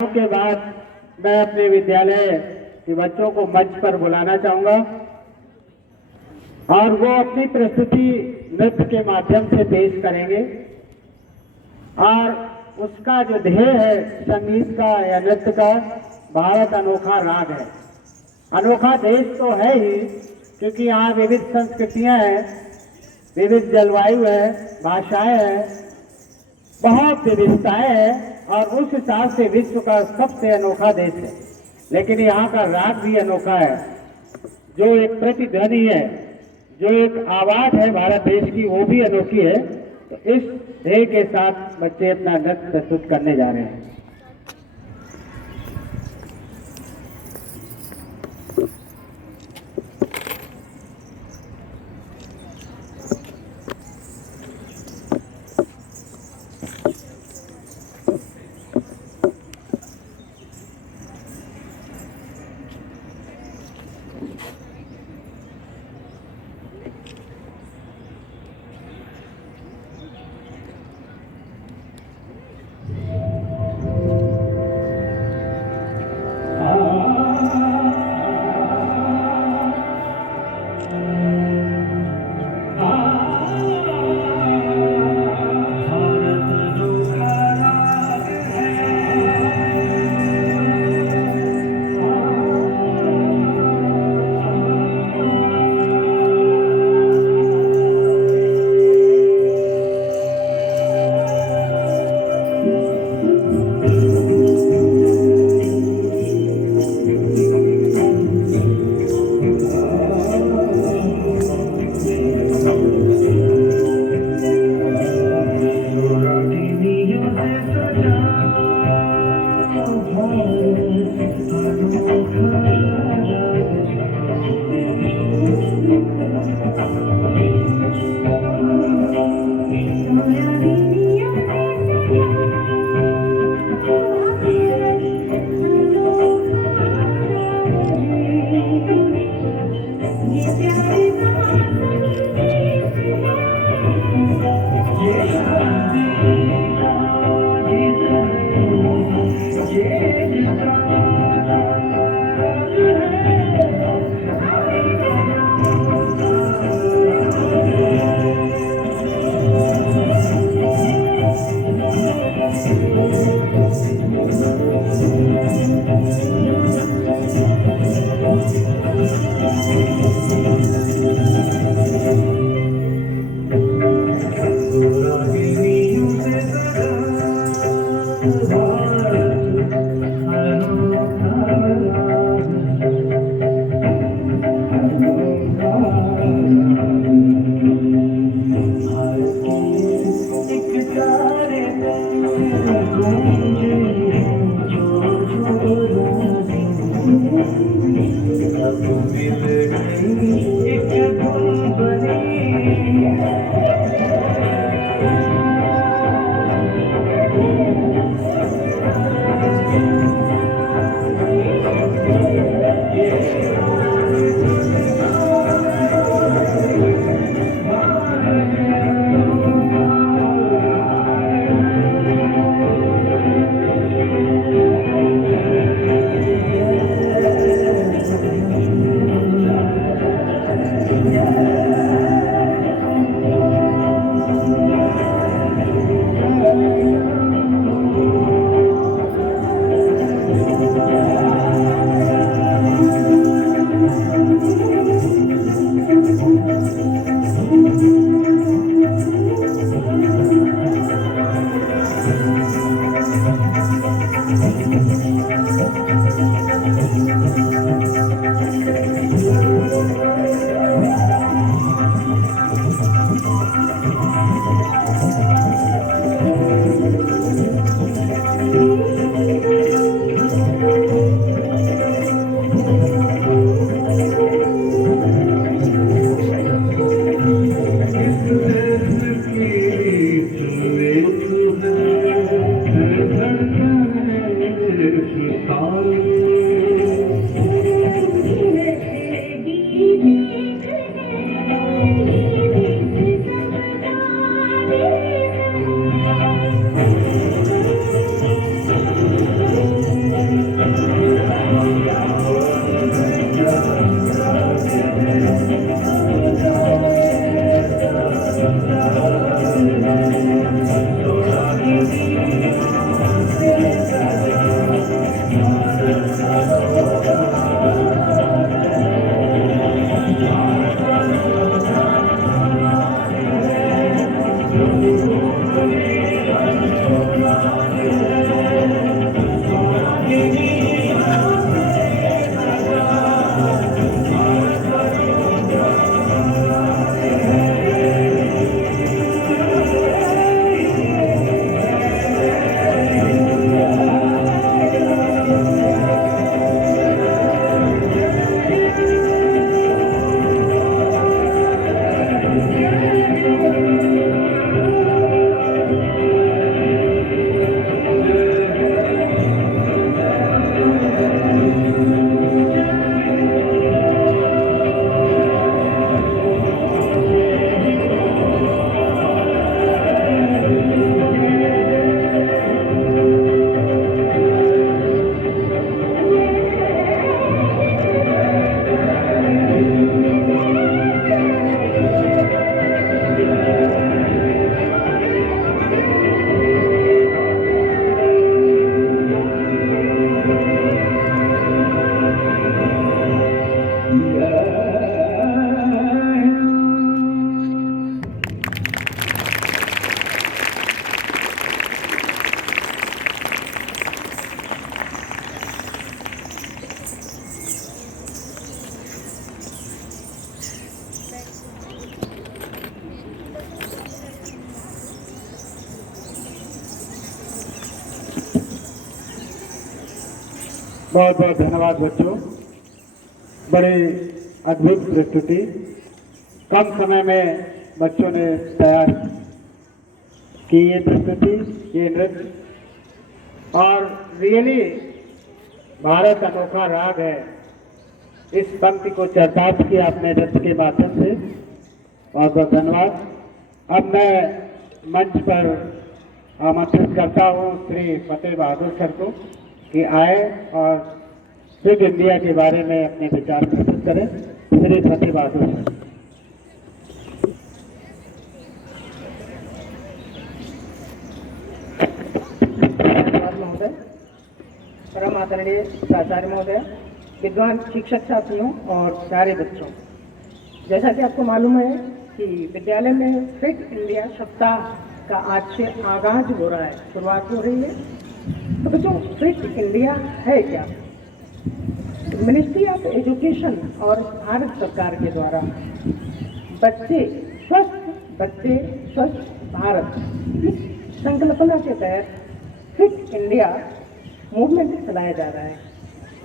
के बाद मैं अपने विद्यालय के बच्चों को मंच पर बुलाना चाहूंगा और वो अपनी प्रस्तुति नृत्य के माध्यम से पेश करेंगे। और उसका जो ध्येय है संगीत का या नृत्य का, भारत अनोखा राग है। अनोखा देश तो है ही, क्योंकि यहाँ विविध संस्कृतियां हैं, विविध जलवायु है, भाषाएं हैं, बहुत विविधताएं हैं और उस हिसाब से विश्व का सबसे अनोखा देश है। लेकिन यहाँ का राग भी अनोखा है, जो एक प्रतिध्वनि है, जो एक आवाज है भारत देश की, वो भी अनोखी है। तो इस ध्येय के साथ बच्चे अपना नृत्य प्रस्तुत करने जा रहे हैं। बहुत बहुत धन्यवाद बच्चों, बड़े अद्भुत प्रस्तुति, कम समय में बच्चों ने तैयार की ये प्रस्तुति, ये नृत्य, और रियली भारत अनोखा राग है। इस पंक्ति को चरितार्थ किया आपने नृत्य के माध्यम से, बहुत बहुत धन्यवाद। अब मैं मंच पर आमंत्रित करता हूँ श्री फतेह बहादुर सर को कि आए और फिट इंडिया के बारे में अपने विचार प्रस्तुत करें। श्री फतेह बहादुर सर। महोदय, परम आदरणीय प्राचार्य महोदय, विद्वान शिक्षक साथियों और प्यारे बच्चों, जैसा कि आपको मालूम है कि विद्यालय में फिट इंडिया सप्ताह का आज से आगाज हो रहा है, शुरुआत हो रही है। तो बच्चों, फिट इंडिया है क्या? मिनिस्ट्री ऑफ एजुकेशन और भारत सरकार के द्वारा बच्चे स्वस्थ भारत इस संकल्पना के तहत फिट इंडिया मूवमेंट चलाया जा रहा है।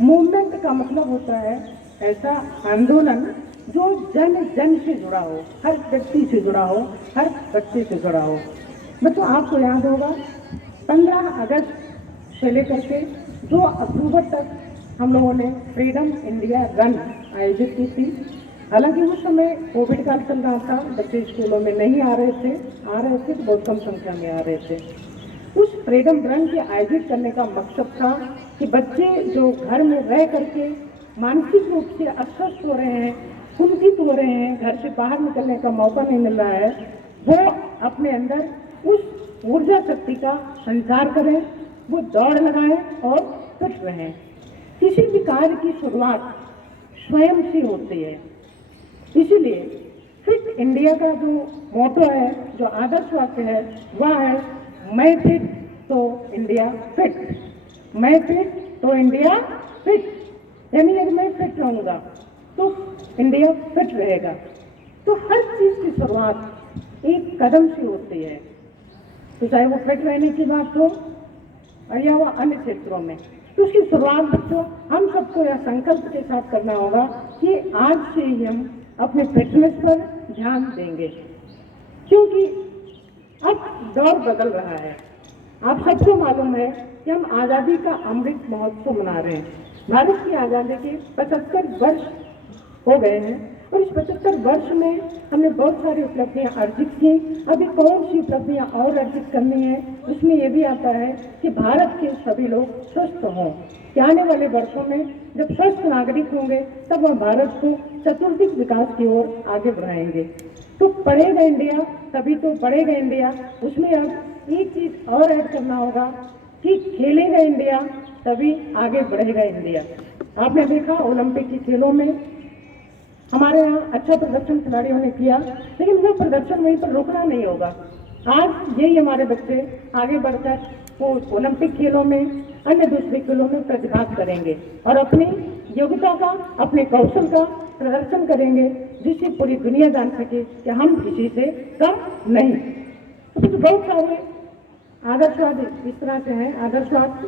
मूवमेंट का मतलब होता है ऐसा आंदोलन जो जन जन से जुड़ा हो, हर व्यक्ति से जुड़ा हो, हर बच्चे से जुड़ा हो। बच्चों, आपको याद होगा 15 अगस्त से लेकर के 2 अक्टूबर तक हम लोगों ने फ्रीडम इंडिया रन आयोजित की थी। हालांकि उस समय कोविड काल चल रहा था, बच्चे स्कूलों में नहीं आ रहे थे तो बहुत कम संख्या में आ रहे थे। उस फ्रीडम रन के आयोजित करने का मकसद था कि बच्चे जो घर में रह करके मानसिक रूप से अस्वस्थ हो रहे हैं, कुंठित हो रहे हैं, घर से बाहर निकलने का मौका नहीं मिल रहा है, वो अपने अंदर उस ऊर्जा शक्ति का संचार करें, वो दौड़ लगाएं और फिट रहें। किसी भी कार्य की शुरुआत स्वयं से होती है, इसीलिए फिट इंडिया का जो मोटो है, जो आदर्श वाक्य है, वह है मैं फिट तो इंडिया फिट। मैं फिट तो इंडिया फिट, यानी यदि मैं फिट रहूँगा तो इंडिया फिट रहेगा। तो हर चीज़ की शुरुआत एक कदम से होती है, तो चाहे वो फिट रहने की बात हो या वह अन्य क्षेत्रों में। तो उसकी शुरुआत बच्चों हम सबको यह संकल्प के साथ करना होगा कि आज से ही हम अपने फिटनेस पर ध्यान देंगे, क्योंकि अब दौर बदल रहा है। आप सबको मालूम है कि हम आज़ादी का अमृत महोत्सव मना रहे हैं। भारत की आज़ादी के 75 वर्ष हो गए हैं और इस 75 वर्ष में हमने बहुत सारी उपलब्धियां अर्जित की। अभी कौन सी उपलब्धियां और अर्जित करनी है, उसमें ये भी आता है कि भारत के सभी लोग स्वस्थ हों, कि आने वाले वर्षों में जब स्वस्थ नागरिक होंगे तब वह भारत को चतुर्दिक विकास की ओर आगे बढ़ाएंगे। तो पढ़ेगा इंडिया तभी तो बढ़ेगा इंडिया। उसमें अब एक चीज़ और ऐड करना होगा कि खेलेगा इंडिया तभी आगे बढ़ेगा इंडिया। आपने देखा ओलंपिक के खेलों में हमारे यहाँ अच्छा प्रदर्शन खिलाड़ियों ने किया, लेकिन वो प्रदर्शन वहीं पर रोकना नहीं होगा। आज यही हमारे बच्चे आगे बढ़कर वो ओलंपिक खेलों में, अन्य दूसरे खेलों में प्रतिभाग करेंगे और अपनी योग्यता का, अपने कौशल का प्रदर्शन करेंगे, जिससे पूरी दुनिया जान सके कि हम किसी से कम नहीं। तो कुछ बहुत सारे आदर्शवाद इस तरह से हैं। आदर्शवाद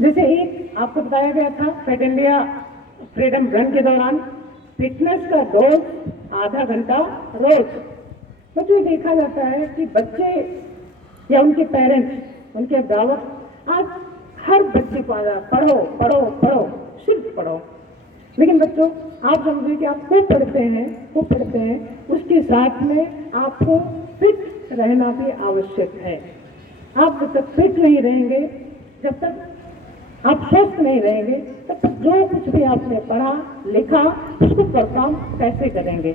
जैसे एक आपको बताया गया था फिट इंडिया फ्रीडम रन के दौरान फिटनेस का डोज आधा घंटा रोज। बच्चों देखा जाता है कि बच्चे या उनके पेरेंट्स, उनके अभिभावक आज हर बच्चे को पढ़ो पढ़ो पढ़ो, सिर्फ पढ़ो। लेकिन बच्चों आप समझिए कि आप खूब पढ़ते हैं, उसके साथ में आपको फिट रहना भी आवश्यक है। आप जब तक फिट नहीं रहेंगे, जब तक आप स्वस्थ नहीं रहेंगे, तब तक जो कुछ भी आपने पढ़ा लिखा उसको परफॉर्म कैसे करेंगे।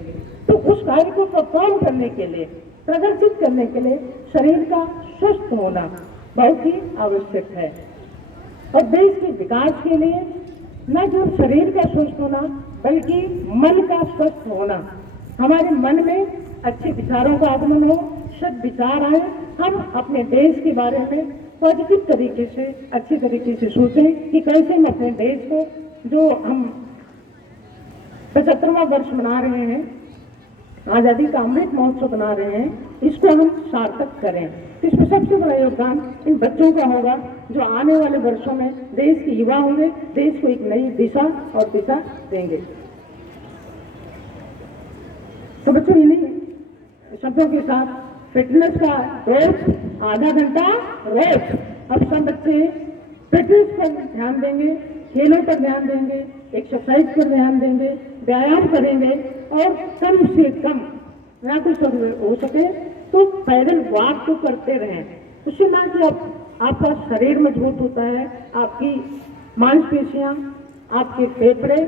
तो उस कार्य को परफॉर्म करने के लिए, प्रदर्शित करने के लिए शरीर का स्वस्थ होना बहुत ही आवश्यक है। और देश के विकास के लिए न केवल शरीर का स्वस्थ होना बल्कि मन का स्वस्थ होना, हमारे मन में अच्छे विचारों का आगमन हो, सद विचार आए, हम अपने देश के बारे में पॉजिटिव तरीके से, अच्छी तरीके से सोचें कि कैसे हम अपने देश को, जो हम 75वां वर्ष मना रहे हैं, आज़ादी का अमृत महोत्सव बना रहे हैं, इसको हम सार्थक करें। इसमें सबसे बड़ा योगदान इन बच्चों का होगा, जो आने वाले वर्षों में देश के युवा होंगे, देश को एक नई दिशा और दिशा देंगे। तो बच्चों इन्हीं शब्दों के साथ फिटनेस का रोज आधा घंटा रोज। अब सब बच्चे फिटनेस पर ध्यान देंगे, खेलों पर ध्यान देंगे, एक्सरसाइज पर ध्यान देंगे, व्यायाम करेंगे और कम से कम ना कुछ हो सके तो पैदल वॉक तो करते रहें। उससे ना कि आपका शरीर मजबूत होता है, आपकी मांसपेशियां, आपके फेफड़े,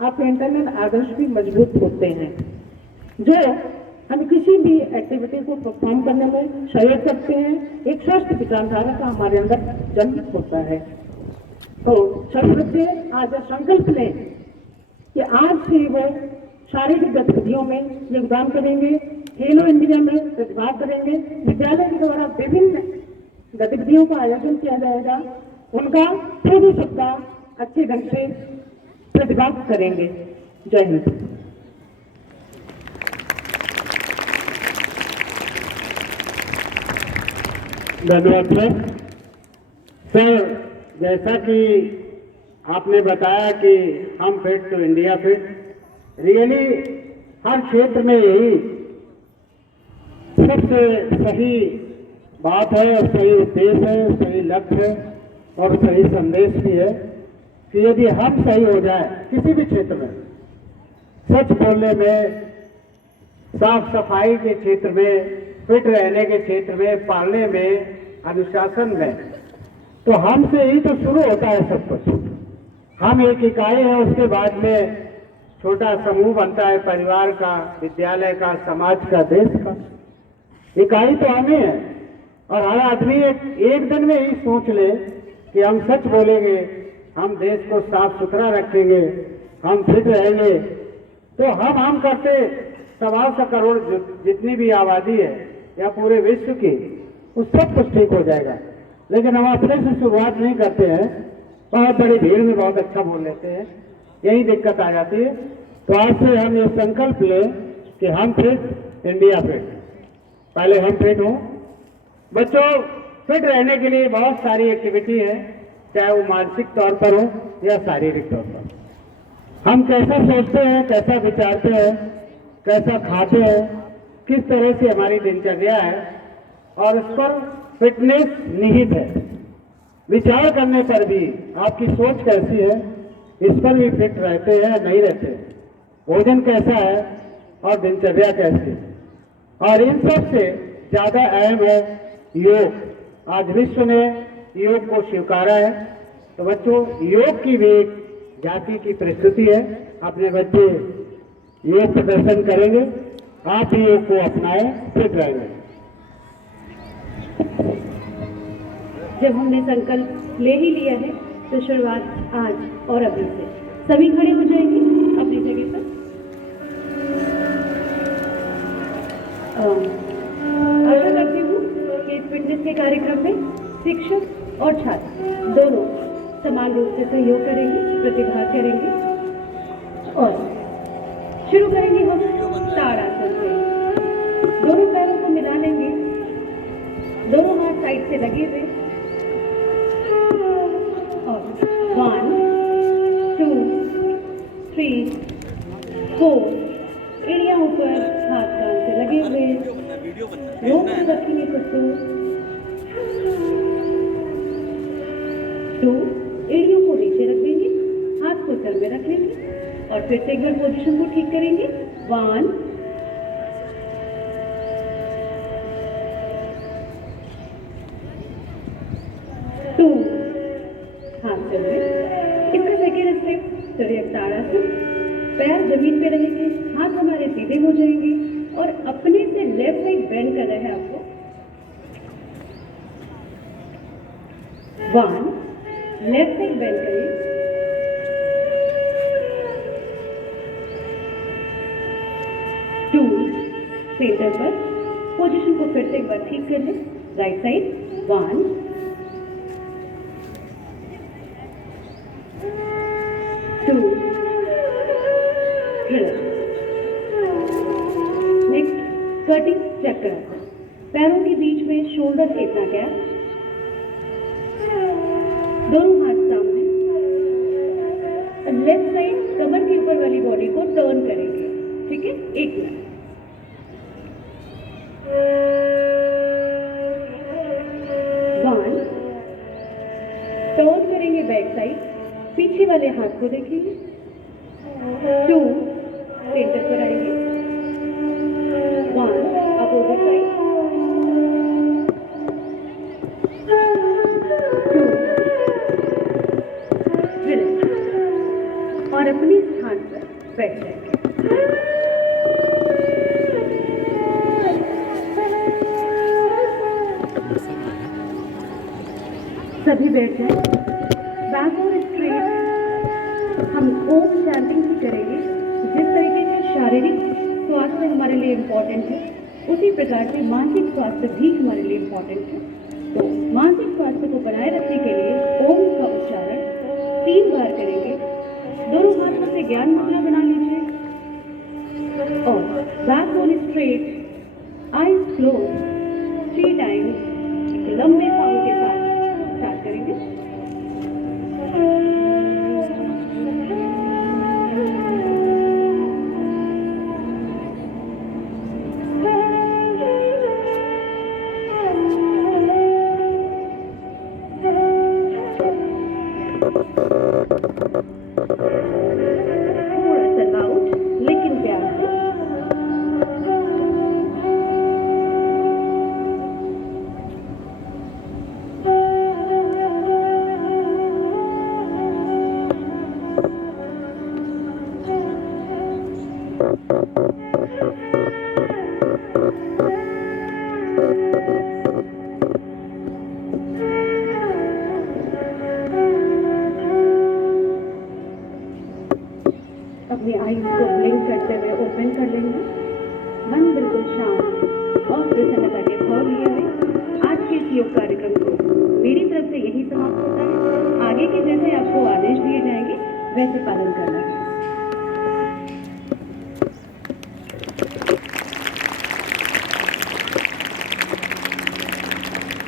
आपके इंटरनल आर्गन्स भी मजबूत होते हैं, जो हम किसी भी एक्टिविटी को परफॉर्म करने में सहयोग करते हैं। एक स्वस्थ विचारधारा का हमारे अंदर जन्म होता है। तो सभी बच्चे आज संकल्प लें कि आज से वो शारीरिक गतिविधियों में योगदान करेंगे, खेलो इंडिया में प्रतिभाग करेंगे। विद्यालय के द्वारा विभिन्न गतिविधियों का आयोजन किया जाएगा, उनका पूरी सप्ताह अच्छे ढंग से प्रतिभाग करेंगे। जय हिंद। धन्यवाद सर। जैसा कि आपने बताया कि हम फिट तो इंडिया फिट, रियली हर क्षेत्र में यही सबसे सही बात है और सही उद्देश्य है, सही लक्ष्य है और सही संदेश भी है कि यदि हम सही हो जाए किसी भी क्षेत्र में, सच बोलने में, साफ सफाई के क्षेत्र में, फिट रहने के क्षेत्र में, पालने में, अनुशासन में, तो हमसे ही तो शुरू होता है सब कुछ। हम एक इकाई है, उसके बाद में छोटा समूह बनता है, परिवार का, विद्यालय का, समाज का, देश का। इकाई तो हमें है। और हर आदमी एक दिन में ही सोच ले कि हम सच बोलेंगे, हम देश को साफ सुथरा रखेंगे, हम फिट रहेंगे, तो हम करते 125 करोड़ जितनी भी आबादी है या पूरे विश्व की, वो सब कुछ ठीक हो जाएगा। लेकिन हम अपने से शुरुआत नहीं करते हैं, बहुत बड़ी भीड़ में बहुत अच्छा बोल लेते हैं, यही दिक्कत आ जाती है। तो आज से हम ये संकल्प लें कि हम फिट इंडिया फिट, पहले हम फिट हों। बच्चों फिट रहने के लिए बहुत सारी एक्टिविटी है, चाहे वो मानसिक तौर पर हो या शारीरिक तौर पर। हम कैसा सोचते हैं, कैसा विचारते हैं, कैसा खाते हैं, किस तरह से हमारी दिनचर्या है, और इस पर फिटनेस निहित है। विचार करने पर भी आपकी सोच कैसी है, इस पर भी फिट रहते हैं नहीं रहते, भोजन कैसा है और दिनचर्या कैसी। और इन सब से ज्यादा अहम है योग। आज विश्व ने योग को स्वीकारा है, तो बच्चों योग की भी एक जाति की प्रस्तुति है। अपने बच्चे योग प्रदर्शन करेंगे, आप भी योग को अपनाएं, फिट रहेंगे। जब हमने संकल्प ले ही लिया है तो शुरुआत आज और अभी से। सभी खड़े हो जाएंगे अपनी जगह पर। आशा करती हूँ कि इस फिटनेस के कार्यक्रम में शिक्षक और छात्र दोनों समान रूप से सहयोग करेंगे, प्रतिभाग करेंगे और शुरू करेंगे हम ताड़ासन से। दोनों पैरों को मिला लेंगे, दोनों हाथ साइड से लगे हुए और 1 2 3 4 एड़ियां ऊपर, हाथ कान से लगे हुए, रोक से रखेंगे खुद को। 2 एड़ियों को नीचे रख देंगे, हाथ को सर में रख लेंगे और फिर से एक बार पोजीशन को ठीक करेंगे। 1 2 हाथ चल रहे। इसका सेकेंड स्टेप चलिए ताड़ासन। पैर जमीन पे रहेंगे, हाथ हमारे सीधे हो जाएंगे और अपने से लेफ्ट साइड बेंड कर रहे हैं आपको। 1 लेफ्ट साइड बेंड करिए। 2 सेंटर पर पोजीशन को फिर से एक बार ठीक कर लें। राइट साइड 1 2 नेक्स्ट कटिंग चक्र। पैरों के बीच में शोल्डर से इतना गैप, दोनों हाथ सामने, लेफ्ट साइड कमर के ऊपर वाली बॉडी को टर्न करेंगे। ठीक है, 1 मिनट। टर्न करेंगे बैक साइड, पीछे वाले हाथ को देखेंगे। 2 सेंटर पर आएंगे। 1 अपोजिट साइड। 2 रिलैक्स और अपने स्थान पर बैठ जाएंगे। सभी बैठ जाएं। बैक और स्ट्रेट हम ओम चैंटिंग से करेंगे। जिस तरीके से शारीरिक स्वास्थ्य हमारे लिए इम्पोर्टेंट है, उसी प्रकार से मानसिक स्वास्थ्य भी हमारे लिए इम्पोर्टेंट है। तो मानसिक स्वास्थ्य को बनाए रखने के लिए ओम का उच्चारण 3 बार करेंगे। दोनों हाथों से ज्ञान मुद्रा बना लीजिए और बैक और स्ट्रेट, आईज क्लोज 3 टाइम्स एक लंबे साउंड के साथ स्टार्ट करेंगे। थोड़ा सा लाउड लेकिन प्यार से। अपनी आईज को ब्लिंक करते हुए ओपन कर लेंगे। मन बिल्कुल शांत और प्रसन्नता के भाव लिए हुए आज के इस योग कार्यक्रम को मेरी तरफ से यही समाप्त होता है। आगे के जैसे आपको आदेश दिए जाएंगे वैसे पालन करना है।